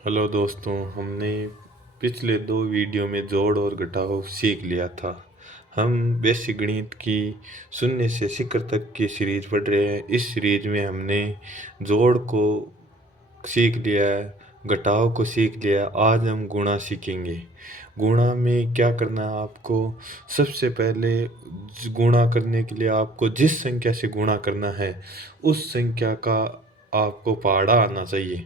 Hello दोस्तों, हमने पिछले दो वीडियो में जोड़ और घटाव सीख लिया था। हम बेसिक गणित की शून्य से शिखर तक की सीरीज पढ़ रहे हैं। इस सीरीज में हमने जोड़ को सीख लिया है, घटाव को सीख लिया। आज हम गुणा सीखेंगे। गुणा में क्या करना है आपको? सबसे पहले गुणा करने के लिए आपको जिस संख्या से गुणा करना है उस संख्या का आपको पहाड़ा आना चाहिए,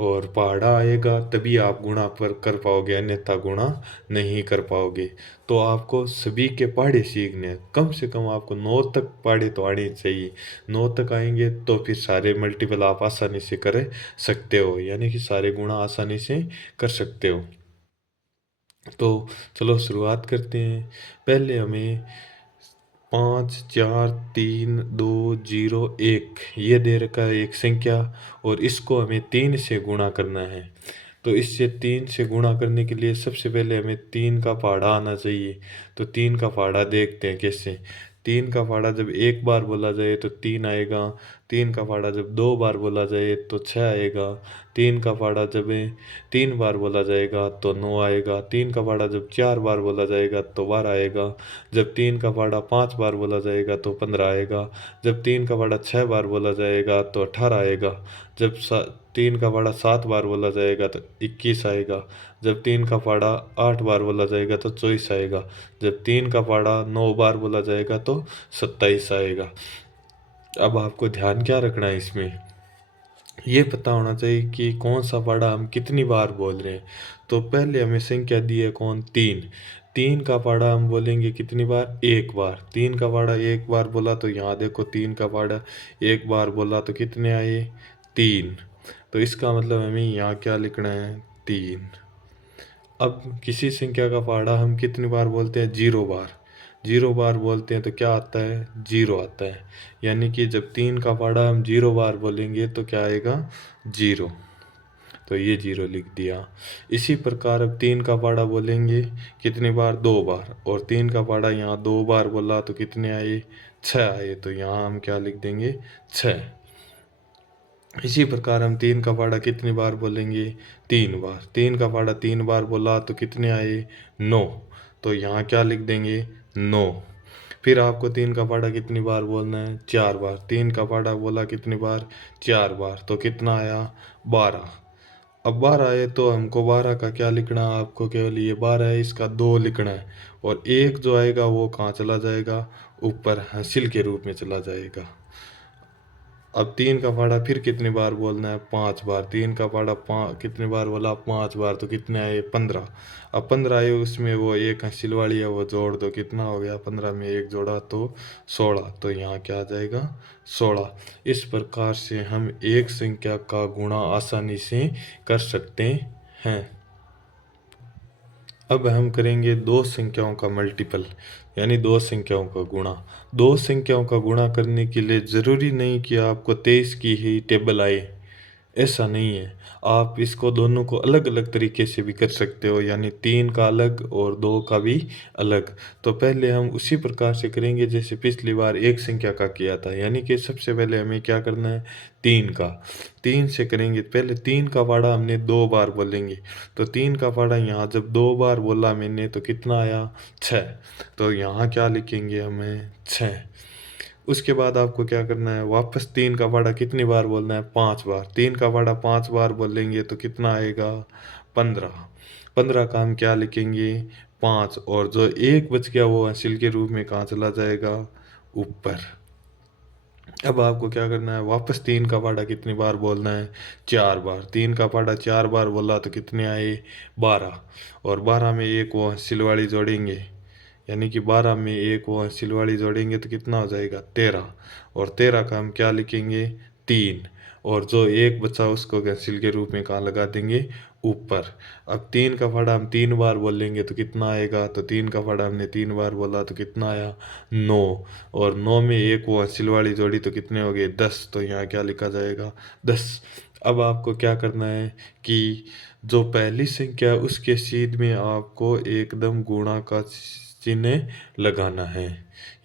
और पहाड़ा आएगा तभी आप गुणा पर कर पाओगे, अन्यथा गुणा नहीं कर पाओगे। तो आपको सभी के पहाड़े सीखने हैं। कम से कम आपको 9 तक पहाड़े तो आने चाहिए। 9 तक आएंगे तो फिर सारे मल्टीपल आप आसानी से कर सकते हो, यानी कि सारे गुणा आसानी से कर सकते हो। तो चलो शुरुआत करते हैं। पहले हमें 5 4 3 2 0 1 ये दे रखा है एक संख्या, और इसको हमें 3 से गुणा करना है। तो इससे 3 से गुणा करने के लिए सबसे पहले हमें 3 का पहाड़ा आना चाहिए। तो 3 का पहाड़ा देखते हैं कैसे। 3 का पहाड़ा जब एक बार बोला जाए तो 3 आएगा। 3 का पहाड़ा जब दो बार बोला जाए तो 6 आएगा। 3 का पहाड़ा जब 3 बार बोला जाएगा तो 9 आएगा। 3 का पहाड़ा जब 4 बार बोला जाएगा तो 12 आएगा। जब 3 का पहाड़ा 5 बार बोला जाएगा तो 15 आएगा। जब 3 का पहाड़ा 6 बार बोला जाएगा तो 18 आएगा। जब 3 का पहाड़ा 7 बार बोला जाएगा तो 21 आएगा। जब 3 का पहाड़ा 8 बार बोला जाएगा तो 24 आएगा। जब 3 का पहाड़ा 9 बार बोला जाएगा तो 27 आएगा। अब आपको ध्यान क्या रखना है इसमें, ये पता होना चाहिए कि कौन सा पहाड़ा हम कितनी बार बोल रहे हैं। तो पहले हमें संख्या दी है कौन? 3। 3 का पहाड़ा हम बोलेंगे कितनी बार? एक बार। 3 का पहाड़ा एक बार बोला तो यहाँ देखो 3 का पहाड़ा एक बार बोला तो कितने आए? 3। तो इसका मतलब हमें यहाँ क्या लिखना है? 3। अब किसी संख्या का पहाड़ा हम कितनी बार बोलते हैं? 0 बार। 0 बार बोलते हैं तो क्या आता है? 0 आता है। यानी कि जब 3 का पहाड़ा हम 0 बार बोलेंगे तो क्या आएगा? 0। तो ये 0 लिख दिया। इसी प्रकार अब 3 का पहाड़ा बोलेंगे कितनी बार? 2 बार। और 3 का पहाड़ा यहाँ 2 बार बोला तो कितने आए? 6 आए। तो यहाँ हम क्या लिख देंगे? 6। इसी प्रकार हम 3 का पहाड़ा कितनी बार बोलेंगे? 3 बार। 3 का पहाड़ा 3 बार बोला तो कितने आए? 9। तो यहाँ क्या लिख देंगे? 9। फिर आपको 3 का पहाड़ा कितनी बार बोलना है? 4 बार। 3 का पहाड़ा बोला कितनी बार? 4 बार। तो कितना आया? 12। अब 12 आए तो हमको 12 का क्या लिखना है? आपको केवल ये 12 है, इसका 2 लिखना है। और एक जो आएगा वो कहाँ चला जाएगा? ऊपर हासिल के रूप में चला जाएगा। अब 3 का पहाड़ा फिर कितनी बार बोलना है? 5 बार। 3 का पहाड़ा कितनी बार बोला? 5 बार। तो कितने आए? 15। अब 15 आए, उसमें वो एक हासिल वाली है वो जोड़ दो। कितना हो गया? 15 में एक जोड़ा तो 16। तो यहाँ क्या आ जाएगा? 16। इस प्रकार से हम एक संख्या का गुणा आसानी से कर सकते हैं। अब हम करेंगे दो संख्याओं का मल्टीपल, यानी दो संख्याओं का गुणा। दो संख्याओं का गुणा करने के लिए ज़रूरी नहीं कि आपको 23 की ही टेबल आए, ऐसा नहीं है। आप इसको दोनों को अलग अलग तरीके से भी कर सकते हो, यानी 3 का अलग और 2 का भी अलग। तो पहले हम उसी प्रकार से करेंगे जैसे पिछली बार एक संख्या का किया था, यानी कि सबसे पहले हमें क्या करना है? 3 का। 3 से करेंगे। पहले 3 का पहाड़ा हमने 2 बार बोलेंगे। तो 3 का पहाड़ा यहाँ जब 2 बार बोला मैंने तो कितना आया? 6। तो यहाँ क्या लिखेंगे हमें? 6। उसके बाद आपको क्या करना है? वापस 3 का पहाड़ा कितनी बार बोलना है? 5 बार। 3 का पहाड़ा 5 बार बोलेंगे तो कितना आएगा? 15। 15 का हम क्या लिखेंगे? 5। और जो एक बच गया वो हासिल के रूप में कहाँ चला जाएगा? ऊपर। अब आपको क्या करना है? वापस 3 का पहाड़ा कितनी बार बोलना है? 4 बार। 3 का पहाड़ा 4 बार बोला तो कितने आए? 12। और 12 में एक वो हासिल वाली जोड़ेंगे, यानी कि 12 में एक वो सिलवाड़ी जोड़ेंगे तो कितना हो जाएगा? 13। और 13 का हम क्या लिखेंगे? 3। और जो एक बचा उसको कैंसिल के रूप में कहाँ लगा देंगे? ऊपर। अब 3 का पहाड़ा हम 3 बार बोलेंगे तो कितना आएगा? तो 3 का पहाड़ा हमने 3 बार बोला तो कितना आया? 9। और 9 में एक वो सिलवाड़ी जोड़ी तो कितने हो गए? 10। तो यहाँ क्या लिखा जाएगा? 10। अब आपको क्या करना है कि जो पहली संख्या है उसके सीध में आपको एकदम गुणा का चिन्ह लगाना है,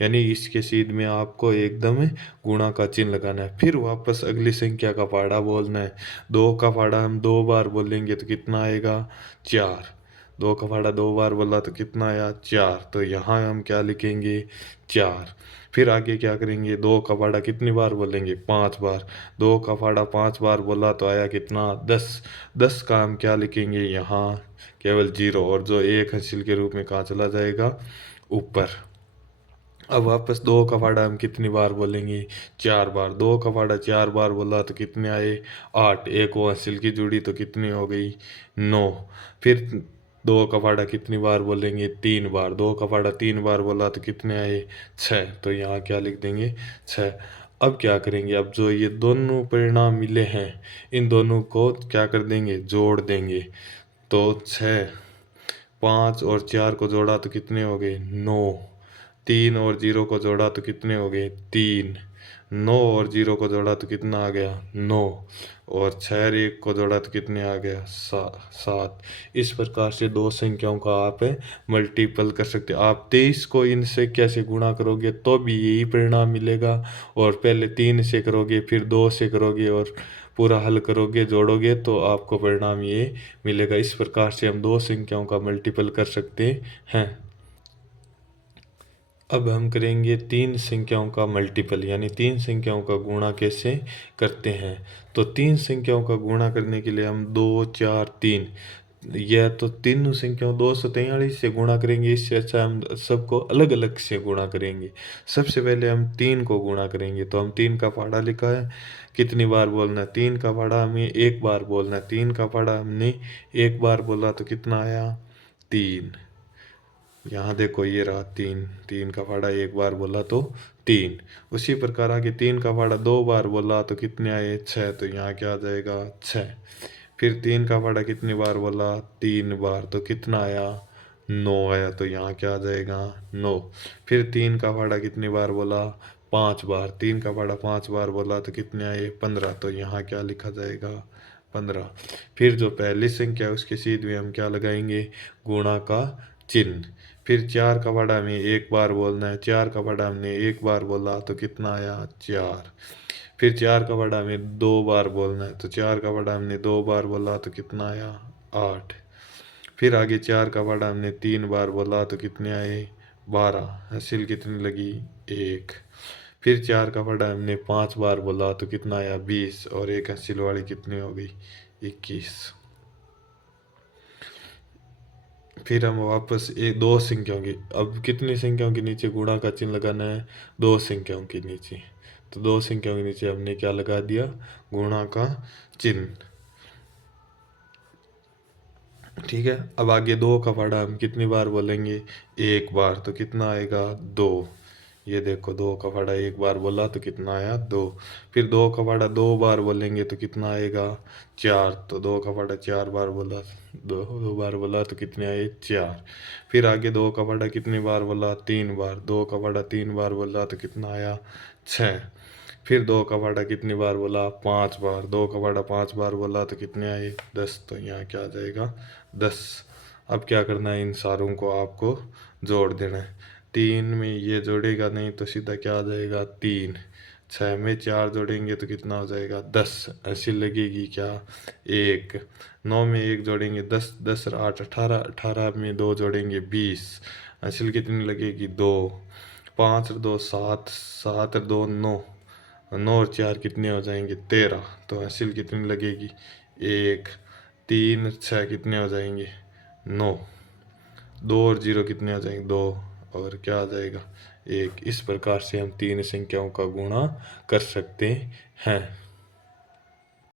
यानी इसके सीध में आपको एकदम गुणा का चिन्ह लगाना है। फिर वापस अगली संख्या का पहाड़ा बोलना है। 2 का पहाड़ा हम 2 बार बोलेंगे तो कितना आएगा 4। 2 का पहाड़ा 2 बार बोला तो कितना आया 4, तो यहाँ हम क्या लिखेंगे 4। फिर आगे क्या करेंगे, 2 का पहाड़ा कितनी बार बोलेंगे 5 बार। 2 का पहाड़ा 5 बार बोला तो आया कितना 10। 10 का हम क्या लिखेंगे यहाँ केवल 0, और जो एक हासिल के रूप में कहाँ चला जाएगा ऊपर। अब वापस 2 का पहाड़ा हम कितनी बार बोलेंगे 4 बार। 2 का पहाड़ा 4 बार बोला तो कितने आए 8, एक वो हासिल की जुड़ी तो कितनी हो गई 9। फिर 2 का पहाड़ा कितनी बार बोलेंगे 3 बार। 2 का पहाड़ा 3 बार बोला तो कितने आए 6, तो यहाँ क्या लिख देंगे 6। अब क्या करेंगे, अब जो ये दोनों परिणाम मिले हैं इन दोनों को क्या कर देंगे जोड़ देंगे। तो 6, 5 और 4 को जोड़ा तो कितने हो गए 9। 3 और 0 को जोड़ा तो कितने हो गए 3। 9 और 0 को जोड़ा तो कितना आ गया 9, और 6 और 1 को जोड़ा तो कितने आ गया 7। इस प्रकार से दो संख्याओं का आप मल्टीपल कर सकते हैं। आप 23 को इनसे कैसे गुणा करोगे तो भी यही परिणाम मिलेगा, और पहले 3 से करोगे फिर 2 से करोगे और पूरा हल करोगे जोड़ोगे तो आपको परिणाम ये मिलेगा। इस प्रकार से हम दो संख्याओं का मल्टीपल कर सकते हैं। अब हम करेंगे 3 संख्याओं का मल्टीपल, यानी 3 संख्याओं का गुणा कैसे करते हैं। तो 3 संख्याओं का गुणा करने के लिए हम 2, 4, 3, यह तो तीनों संख्याओं 243 से गुणा करेंगे। इससे अच्छा हम सबको अलग अलग से गुणा करेंगे। सबसे पहले हम 3 को गुणा करेंगे, तो हम 3 का पहाड़ा लिखा है, कितनी बार बोलना है 3 का पहाड़ा हमें एक बार बोलना है। 3 का पहाड़ा हमने एक बार बोला तो कितना आया 3। यहाँ देखो ये रहा 3। 3 का पहाड़ा एक बार बोला तो 3। उसी प्रकार आगे 3 का पहाड़ा 2 बार बोला तो कितने आए 6, तो यहाँ क्या आ जाएगा 6। फिर 3 का पहाड़ा कितनी बार बोला 3 बार, तो कितना आया 9 आया, तो यहाँ क्या आ जाएगा 9। फिर 3 का पहाड़ा कितनी बार बोला 5 बार। 3 का पहाड़ा 5 बार बोला तो कितने आए 15, तो यहाँ क्या लिखा जाएगा 15। फिर जो पहली संख्या है उसके सीध में हम क्या लगाएंगे गुणा का चिन्ह। फिर 4 का पहाड़ा हमें एक बार बोलना है। 4 का पहाड़ा हमने एक बार बोला तो कितना आया 4। फिर 4 का पहाड़ा हमें 2 बार बोलना है, तो 4 का पहाड़ा हमने 2 बार बोला तो कितना आया 8। फिर आगे 4 का पहाड़ा हमने 3 बार बोला तो कितने आए 12, हासिल कितनी लगी 1। फिर 4 का पहाड़ा हमने 5 बार बोला तो कितना आया 20, और एक हासिल वाली कितनी हो गई 21। फिर हम वापस एक दो संख्याओं की, अब कितनी संख्याओं के नीचे गुणा का चिन्ह लगाना है 2 संख्याओं के नीचे। तो 2 संख्याओं के नीचे हमने क्या लगा दिया गुणा का चिन्ह। ठीक है, अब आगे 2 का पहाड़ा हम कितनी बार बोलेंगे एक बार, तो कितना आएगा 2। ये देखो 2 का पहाड़ा एक बार बोला तो कितना आया 2। फिर 2 का पहाड़ा 2 बार बोलेंगे तो कितना आएगा 4, तो 2 का पहाड़ा 4 बार बोला 2 बार बोला तो कितने आए 4। फिर आगे 2 का पहाड़ा कितनी बार बोला 3 बार। 2 का पहाड़ा 3 बार बोला तो कितना आया 6। फिर 2 का पहाड़ा कितनी बार बोला 5 बार। 2 का पहाड़ा 5 बार बोला तो कितने आए 10, तो यहाँ क्या आ जाएगा 10। अब क्या करना है इन सारों को आपको जोड़ देना है। 3 में ये जोड़ेगा नहीं तो सीधा क्या आ जाएगा 3। 6 में 4 जोड़ेंगे तो कितना हो जाएगा 10, ऐसी लगेगी क्या 1। 9 में 1 जोड़ेंगे 10, 10 और 8 18, 18 में 2 जोड़ेंगे 20, हासिल कितनी लगेगी 2। 5 और 2 7, 7 और 2 9, 9 और 4 कितने हो जाएंगे 13, तो हासिल कितनी लगेगी 1। 3 और 6 कितने हो जाएंगे 9। 2 और 0 कितने आ जाएंगे 2, और क्या आ जाएगा 1। इस प्रकार से हम 3 संख्याओं का गुणा कर सकते हैं।